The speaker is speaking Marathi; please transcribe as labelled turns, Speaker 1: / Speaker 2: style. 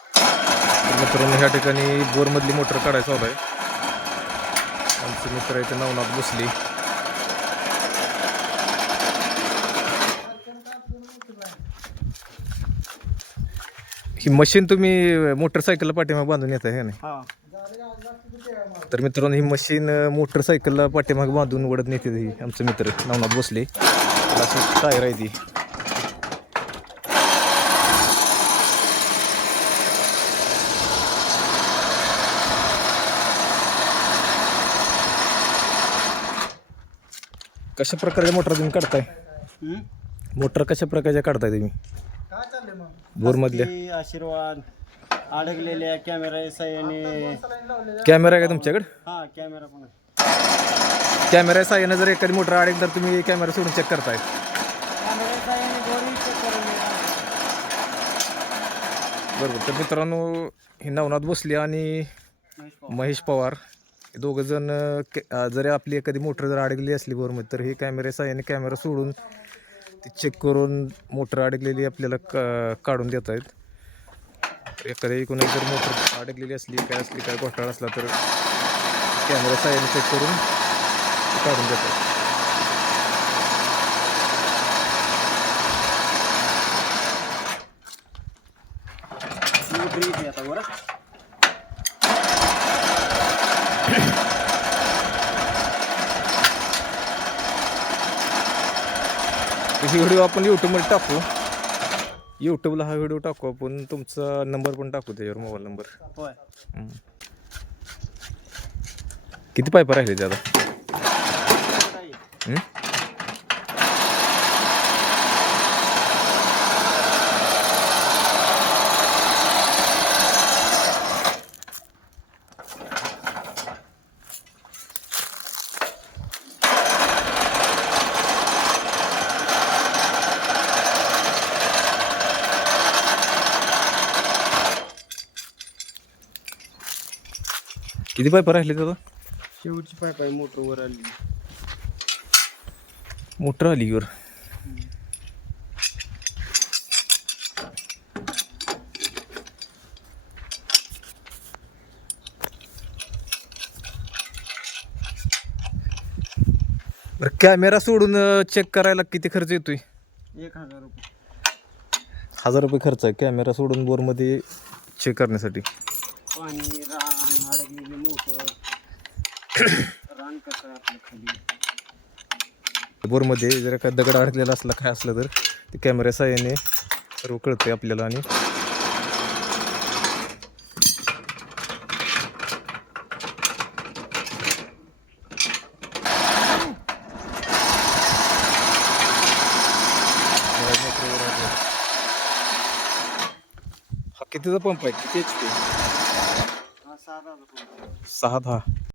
Speaker 1: तर मित्रांनो ह्या ठिकाणी बोरमधली मोटर काढायचा होता आमचे मित्र आहे ते नवनाथ बसली ही मशीन तुम्ही मोटरसायकलला पाठीमागे बांधून येत आहे
Speaker 2: हा.
Speaker 1: तर मित्रांनो ही मशीन मोटरसायकलला पाठीमागे बांधून वडत नेते आमचे मित्र नवनाथ बसले असं टायर आहे ती. कशा प्रकारच्या मोटर तुम्ही काढताय? मोटर कशा प्रकारच्या काढताय तुम्ही
Speaker 2: काय चाललंय मग
Speaker 1: बोरमधल्या
Speaker 2: ती आशीर्वाद अडकलेल्या कॅमेरा साह्याने
Speaker 1: कॅमेरा आहे का तुमच्याकडे
Speaker 2: हा कॅमेरा पण आहे.
Speaker 1: कॅमेरा साह्यानं जर एखादी मोटर अडेल तर तुम्ही कॅमेरा सोडून चेक करताय
Speaker 2: कॅमेरा साह्याने दोन्ही check करून घ्या.
Speaker 1: बरोबर तर मित्रांनो हे नवनाथ भोसले आणि.
Speaker 2: महेश
Speaker 1: पवार दोघंजण दोघं जण जरी आपली एखादी मोटर जर अडकलेली असली बोरमध्ये तर हे कॅमेरे साह्याने कॅमेरा सोडून ती चेक करून मोटर अडकलेली आपल्याला का काढून देत आहेत. एखाद्या एखादी जर मोटर अडकलेली असली काय असली काय घोटाळा असला तर कॅमेरा साह्याने चेक करून काढून देतात
Speaker 2: आता
Speaker 1: ही व्हिडिओ आपण यूट्यूबमध्ये टाकू. यूट्यूबला हा व्हिडिओ टाकू आपण. तुमचा नंबर पण टाकू त्याच्यावर मोबाईल नंबर.
Speaker 2: होय.
Speaker 1: किती पायपा राहिले ते आता?
Speaker 2: काय?
Speaker 1: हं? किती पायपा राहिले आता?
Speaker 2: शेवटची पाईप आहे मोटर वर आली.
Speaker 1: मोटर आली वर? बरं कॅमेरा सोडून चेक करायला किती खर्च येतोय?
Speaker 2: एक हजार रुपये.
Speaker 1: हजार रुपये खर्च आहे. कॅमेरा सोडून बोरमध्ये चेक करण्यासाठी.
Speaker 2: पाणी रान कसं आहे आपलं खाली
Speaker 1: बोरमध्ये जर का दगड अडकलेला असला काय असलं तर ते कॅमेऱ्या साह्याने सर्व कळतंय आपल्याला आणि हा कितीचा पंप आहे? किती एच पी
Speaker 2: हा
Speaker 1: सहा दहा.